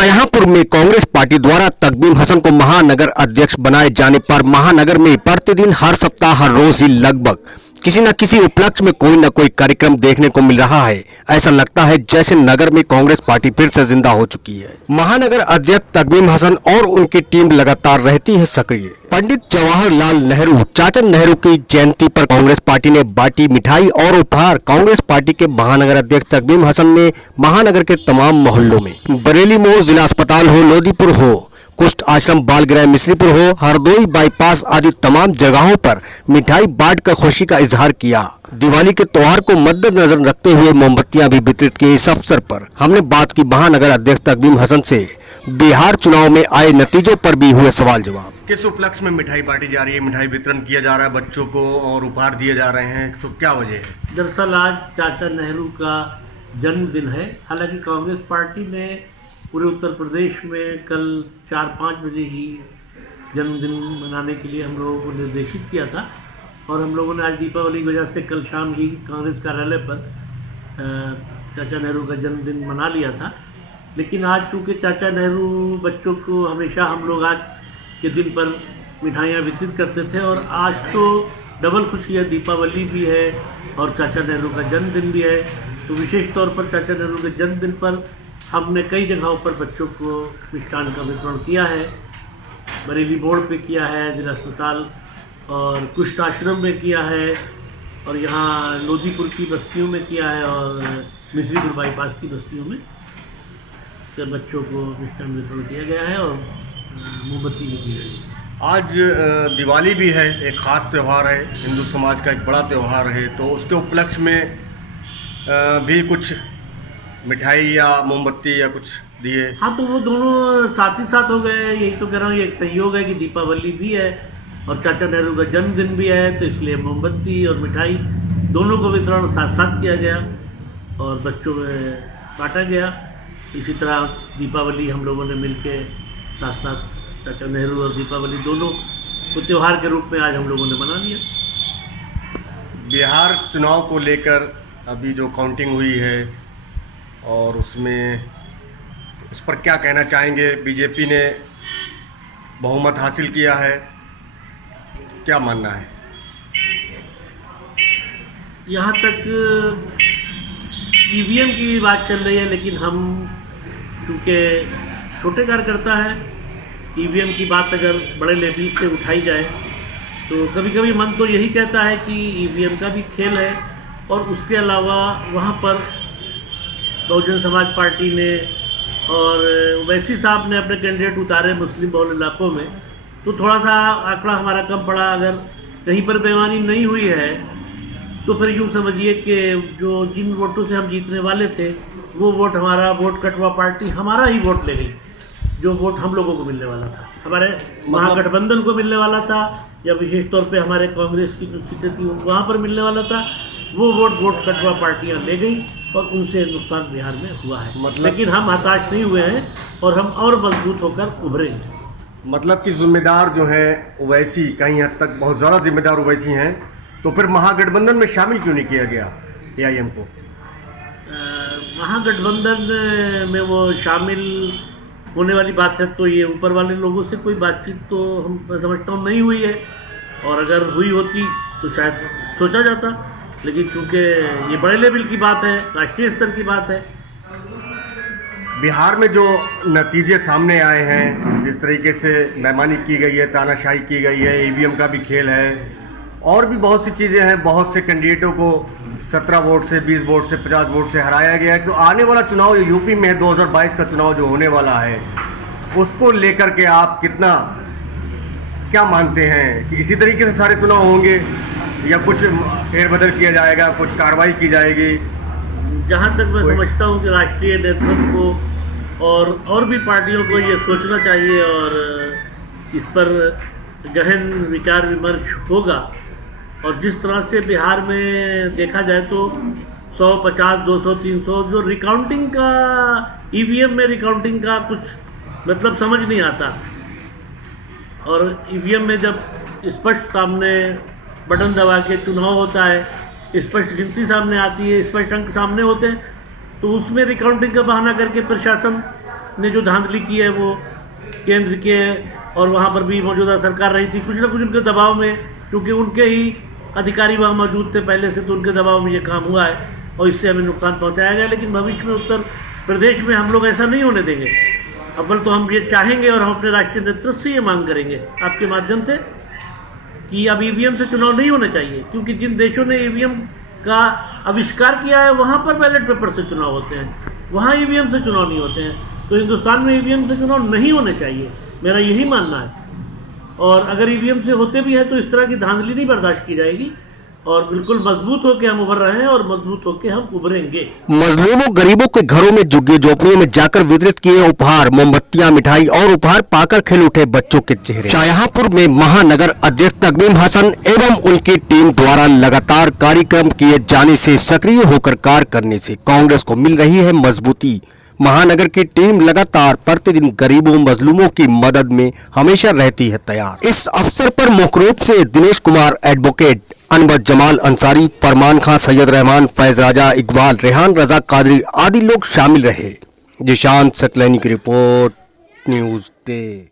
शाहजहांपुर में कांग्रेस पार्टी द्वारा तकवीम हसन को महानगर अध्यक्ष बनाए जाने पर महानगर में प्रतिदिन हर सप्ताह हर रोज ही लगभग किसी न किसी उपलक्ष्य में कोई न कोई कार्यक्रम देखने को मिल रहा है। ऐसा लगता है जैसे नगर में कांग्रेस पार्टी फिर से जिंदा हो चुकी है। महानगर अध्यक्ष तकवीम हसन और उनकी टीम लगातार रहती है सक्रिय। पंडित जवाहरलाल नेहरू चाचा नेहरू की जयंती पर कांग्रेस पार्टी ने बांटी मिठाई और उपहार। कांग्रेस पार्टी के महानगर अध्यक्ष तकवीम हसन ने महानगर के तमाम मोहल्लों में, बरेली मोड़ जिला अस्पताल हो, लोदीपुर हो, कुष्ठ आश्रम बाल गृह मिश्रीपुर हो, हरदोई बाईपास आदि तमाम जगहों पर मिठाई बांट कर खुशी का इजहार किया। दिवाली के त्योहार को मद्देनजर रखते हुए मोमबत्तियां भी वितरित की। इस अवसर पर हमने बात की महानगर अध्यक्ष तकवीम हसन से। बिहार चुनाव में आए नतीजों पर भी हुए सवाल जवाब। किस उपलक्ष्य में मिठाई बांटी जा रही है, मिठाई वितरण किया जा रहा है बच्चों को और उपहार दिए जा रहे हैं, तो क्या वजह है? दरअसल आज चाचा नेहरू का जन्मदिन है। हालांकि कांग्रेस पार्टी ने पूरे उत्तर प्रदेश में कल 4-5 बजे ही जन्मदिन मनाने के लिए हम लोगों को निर्देशित किया था और हम लोगों ने आज दीपावली की वजह से कल शाम ही कांग्रेस कार्यालय पर चाचा नेहरू का जन्मदिन मना लिया था। लेकिन आज चूँकि चाचा नेहरू बच्चों को हमेशा हम लोग आज के दिन पर मिठाइयाँ वितरित करते थे और आज तो डबल खुशी है, दीपावली भी है और चाचा नेहरू का जन्मदिन भी है। तो विशेष तौर पर चाचा नेहरू के जन्मदिन पर हमने कई जगहों पर बच्चों को मिष्ठान का वितरण किया है। बरेली बोर्ड पे किया है, जिला अस्पताल और कुष्ठ आश्रम में किया है और यहाँ लोदीपुर की बस्तियों में किया है और मिश्रीपुर बाईपास की बस्तियों में तो बच्चों को मिष्ठान वितरण किया गया है और मोमबत्ती भी दी गई है। आज दिवाली भी है, एक खास त्यौहार है, हिंदू समाज का एक बड़ा त्यौहार है, तो उसके उपलक्ष्य में भी कुछ मिठाई या मोमबत्ती या कुछ दिए? हाँ, तो वो दोनों साथ ही साथ हो गए। यही तो कह रहा हूँ, ये एक संयोग है कि दीपावली भी है और चाचा नेहरू का जन्मदिन भी है, तो इसलिए मोमबत्ती और मिठाई दोनों को वितरण साथ साथ किया गया और बच्चों में बांटा गया। इसी तरह दीपावली हम लोगों ने मिलके साथ साथ चाचा नेहरू और दीपावली दोनों को त्यौहार के रूप में आज हम लोगों ने मना लिया। बिहार चुनाव को लेकर अभी जो काउंटिंग हुई है और उसमें उस पर क्या कहना चाहेंगे? बीजेपी ने बहुमत हासिल किया है, तो क्या मानना है? यहाँ तक ईवीएम की बात चल रही है, लेकिन हम क्योंकि छोटे कार्यकर्ता है, ईवीएम की बात अगर बड़े लेवल से उठाई जाए तो कभी कभी मन तो यही कहता है कि ईवीएम का भी खेल है और उसके अलावा वहाँ पर बहुजन समाज पार्टी ने और ओवैसी साहब ने अपने कैंडिडेट उतारे मुस्लिम बहुल इलाकों में, तो थोड़ा सा आंकड़ा हमारा कम पड़ा। अगर कहीं पर बेईमानी नहीं हुई है तो फिर यूँ समझिए कि जो जिन वोटों से हम जीतने वाले थे वो वोट हमारा वोट कटवा पार्टी हमारा ही वोट ले गई। जो वोट हम लोगों को मिलने वाला था, हमारे महागठबंधन को मिलने वाला था या विशेष तौर पे हमारे कांग्रेस की जो सीटें थी वहाँ पर मिलने वाला था, वो वोट कटवा पार्टियाँ ले गई और उनसे नुकसान बिहार में हुआ है। लेकिन हम हताश नहीं हुए हैं और हम और मजबूत होकर उभरे हैं। मतलब कि जिम्मेदार जो है ओवैसी, कहीं हद तक बहुत ज़्यादा जिम्मेदार ओवैसी हैं, तो फिर महागठबंधन में शामिल क्यों नहीं किया गया एआईएम को? महागठबंधन में वो शामिल होने वाली बात है तो ये ऊपर वाले लोगों से कोई बातचीत तो हम समझता हूँ नहीं हुई है, और अगर हुई होती तो शायद सोचा जाता। लेकिन क्योंकि ये बड़े लेवल की बात है, राष्ट्रीय स्तर की बात है। बिहार में जो नतीजे सामने आए हैं, जिस तरीके से बेईमानी की गई है, तानाशाही की गई है, ईवीएम का भी खेल है और भी बहुत सी चीज़ें हैं, बहुत से कैंडिडेटों को 17 वोट से, 20 वोट से, 50 वोट से हराया गया है, तो आने वाला चुनाव यूपी में 2022 का चुनाव जो होने वाला है उसको लेकर के आप कितना क्या मानते हैं कि इसी तरीके से सारे चुनाव होंगे या कुछ फेरबदल किया जाएगा, कुछ कार्रवाई की जाएगी? जहाँ तक मैं समझता हूँ कि राष्ट्रीय नेतृत्व को और भी पार्टियों को ये सोचना चाहिए और इस पर गहन विचार विमर्श होगा। और जिस तरह से बिहार में देखा जाए तो 100, 50, 200, 300 जो रिकाउंटिंग का ईवीएम में रिकाउंटिंग का कुछ मतलब समझ नहीं आता, और ईवीएम में जब स्पष्ट सामने बटन दबा के चुनाव होता है, स्पष्ट गिनती सामने आती है, स्पष्ट अंक सामने होते हैं, तो उसमें रिकाउंटिंग का बहाना करके प्रशासन ने जो धांधली की है वो केंद्र के और वहाँ पर भी मौजूदा सरकार रही थी, कुछ ना कुछ उनके दबाव में, क्योंकि उनके ही अधिकारी वहाँ मौजूद थे पहले से, तो उनके दबाव में ये काम हुआ है और इससे हमें नुकसान पहुँचाया गया। लेकिन भविष्य में उत्तर प्रदेश में हम लोग ऐसा नहीं होने देंगे। अव्वल तो हम ये चाहेंगे और हम अपने राष्ट्रीय नेतृत्व से ये मांग करेंगे आपके माध्यम से कि अब ईवीएम से चुनाव नहीं होने चाहिए, क्योंकि जिन देशों ने ईवीएम का आविष्कार किया है वहाँ पर बैलेट पेपर से चुनाव होते हैं, वहाँ ईवीएम से चुनाव नहीं होते हैं। तो हिंदुस्तान में ईवीएम से चुनाव नहीं होने चाहिए, मेरा यही मानना है। और अगर ईवीएम से होते भी हैं तो इस तरह की धांधली नहीं बर्दाश्त की जाएगी और बिल्कुल मजबूत होकर हम उभर रहे हैं और मजबूत होकर हम उभरेंगे। मजलूमों गरीबों के घरों में झुग्गी झोपड़ियों में जाकर वितरित किए उपहार, मोमबत्तियां, मिठाई और उपहार पाकर खिल उठे बच्चों के चेहरे। शाहजहांपुर में महानगर अध्यक्ष तकवीम हसन एवं उनकी टीम द्वारा लगातार कार्यक्रम किए जाने से, सक्रिय होकर कार्य करने से कांग्रेस को मिल रही है मजबूती। महानगर की टीम लगातार प्रतिदिन गरीबों मजलूमों की मदद में हमेशा रहती है तैयार। इस अवसर पर मुख्य रूप से दिनेश कुमार, एडवोकेट अनवर जमाल अंसारी, फरमान खां, सैयद रहमान, फैज राजा, इकबाल, रेहान रजा कादरी आदि लोग शामिल रहे। जिशान सकलैनी की रिपोर्ट, न्यूज़ डे।